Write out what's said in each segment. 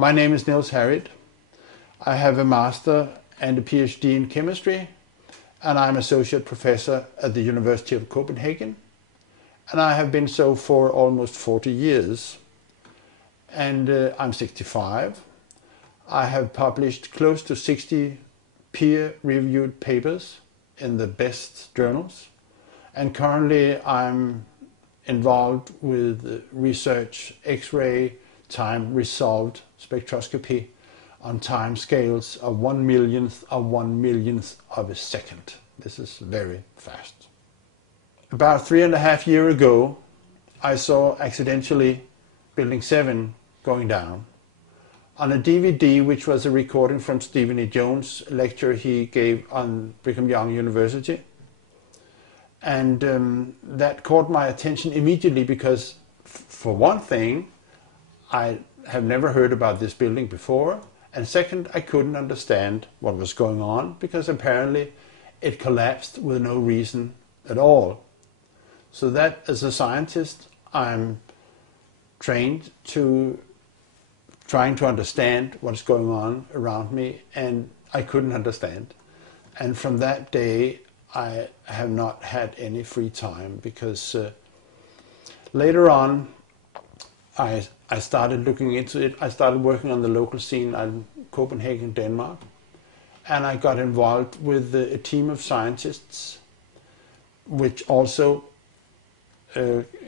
My name is Niels Harrit. I have a master and a PhD in chemistry, and I'm associate professor at the University of Copenhagen, and I have been so for almost 40 years. And I'm 65. I have published close to 60 peer-reviewed papers in the best journals, and currently I'm involved with research X-ray time resolved spectroscopy on time scales of 1/millionth of a second. This is very fast. About 3.5 years ago, I saw accidentally Building 7 going down on a DVD, which was a recording from Stephen E. Jones' lecture he gave on Brigham Young University. And that caught my attention immediately because, for one thing, I have never heard about this building before, and second, I couldn't understand what was going on because apparently it collapsed with no reason at all. So that, as a scientist, I'm trained to trying to understand what's going on around me, and I couldn't understand. And from that day, I have not had any free time because later on I started looking into it. I started working on the local scene in Copenhagen, Denmark, and I got involved with a team of scientists, which also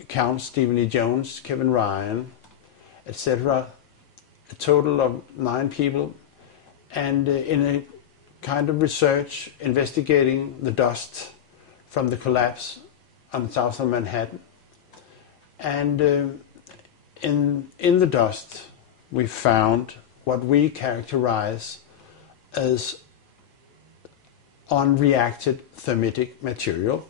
counts Stephen E. Jones, Kevin Ryan, etc. A total of 9 people, and in a kind of research investigating the dust from the collapse on south of Manhattan. And in the dust we found what we characterize as unreacted thermitic material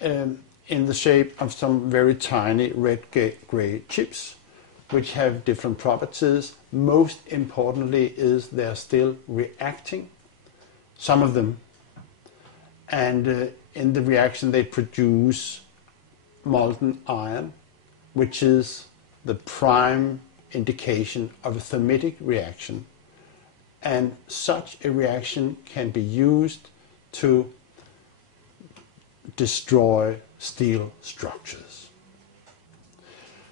in the shape of some very tiny red-gray chips, which have different properties. Most importantly is they're still reacting, some of them, and in the reaction they produce molten iron, which is the prime indication of a thermitic reaction, and such a reaction can be used to destroy steel structures.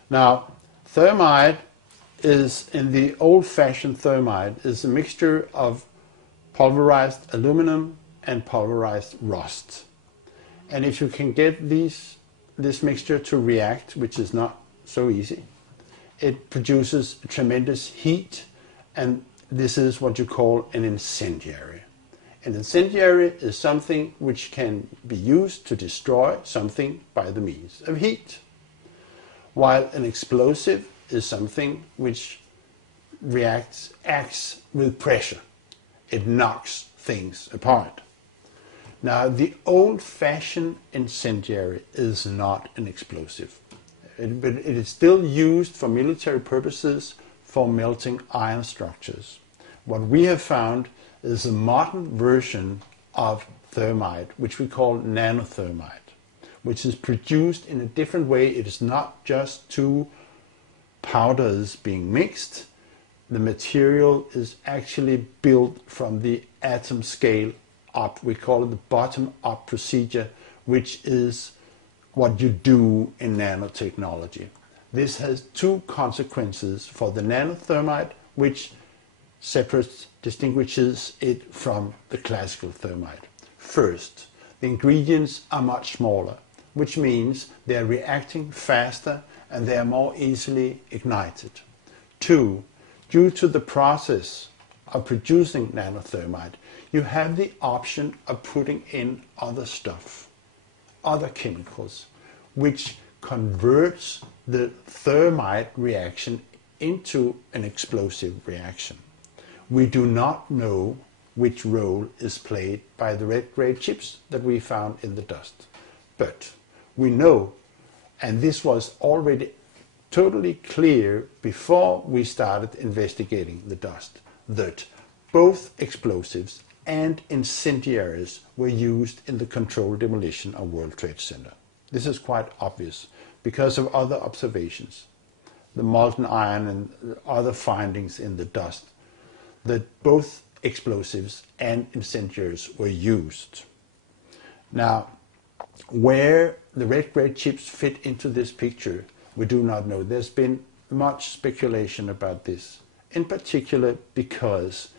Now, thermite is, in the old-fashioned thermite, is a mixture of pulverized aluminum and pulverized rust. And if you can get this mixture to react, which is not so easy, it produces tremendous heat, and this is what you call an incendiary. An incendiary is something which can be used to destroy something by the means of heat, while an explosive is something which acts with pressure. It knocks things apart. Now, the old-fashioned incendiary is not an explosive, but it is still used for military purposes for melting iron structures. What we have found is a modern version of thermite, which we call nanothermite, which is produced in a different way. It is not just 2 powders being mixed. The material is actually built from the atom scale up. We call it the bottom-up procedure, which is what you do in nanotechnology. This has 2 consequences for the nanothermite, which distinguishes it from the classical thermite. First, the ingredients are much smaller, which means they are reacting faster and they are more easily ignited. 2, due to the process of producing nanothermite, you have the option of putting in other stuff, other chemicals, which converts the thermite reaction into an explosive reaction. We do not know which role is played by the red-gray chips that we found in the dust. But we know, and this was already totally clear before we started investigating the dust, that both explosives and incendiaries were used in the controlled demolition of World Trade Center. This is quite obvious because of other observations. the molten iron and other findings in the dust, that both explosives and incendiaries were used. Now, where the red grade chips fit into this picture, we do not know. There's been much speculation about this, in particular because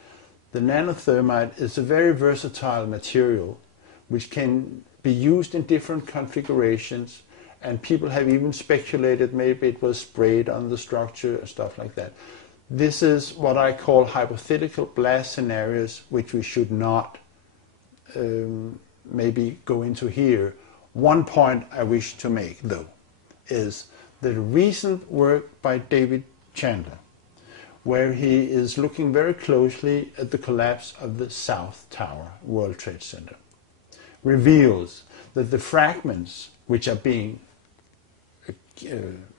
the nanothermite is a very versatile material which can be used in different configurations, and people have even speculated maybe it was sprayed on the structure and stuff like that. This is what I call hypothetical blast scenarios, which we should not maybe go into here. One point I wish to make, though, is the recent work by David Chandler, where he is looking very closely at the collapse of the South Tower World Trade Center, reveals that the fragments which are being,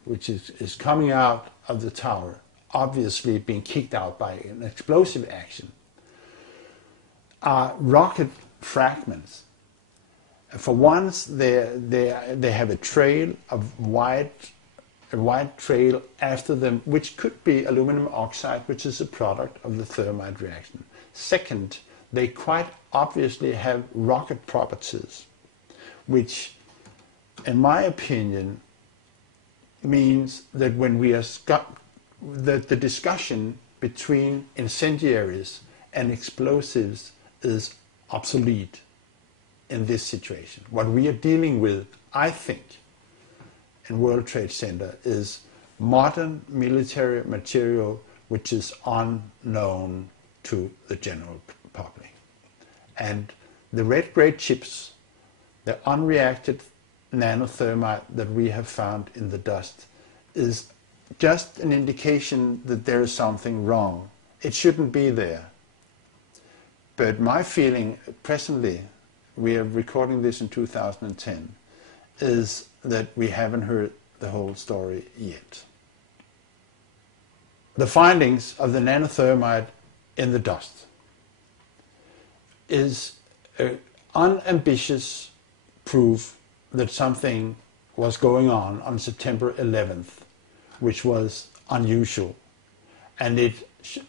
which is coming out of the tower, obviously being kicked out by an explosive action, are rocket fragments. For once, they have a trail of a white trail after them, which could be aluminum oxide, which is a product of the thermite reaction. Second, they quite obviously have rocket properties, which, in my opinion, means that when we are that the discussion between incendiaries and explosives is obsolete in this situation. What we are dealing with, I think, in World Trade Center is modern military material which is unknown to the general public. And the red grade chips, the unreacted nanothermite that we have found in the dust, is just an indication that there is something wrong. It shouldn't be there. But my feeling presently, we are recording this in 2010, is that we haven't heard the whole story yet. The findings of the nanothermite in the dust is an unambitious proof that something was going on September 11th, which was unusual. And it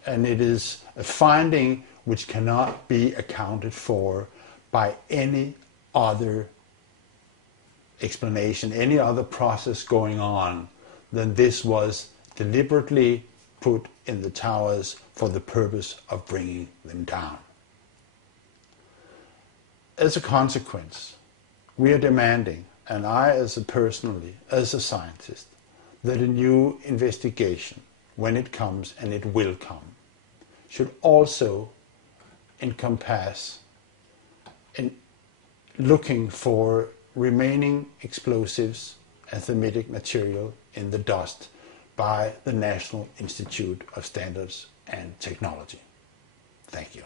is a finding which cannot be accounted for by any other explanation, any other process going on than this was deliberately put in the towers for the purpose of bringing them down. As a consequence, we are demanding, and I as a scientist, that a new investigation, when it comes, and it will come, should also encompass in looking for remaining explosives and thermitic material in the dust by the National Institute of Standards and Technology. Thank you.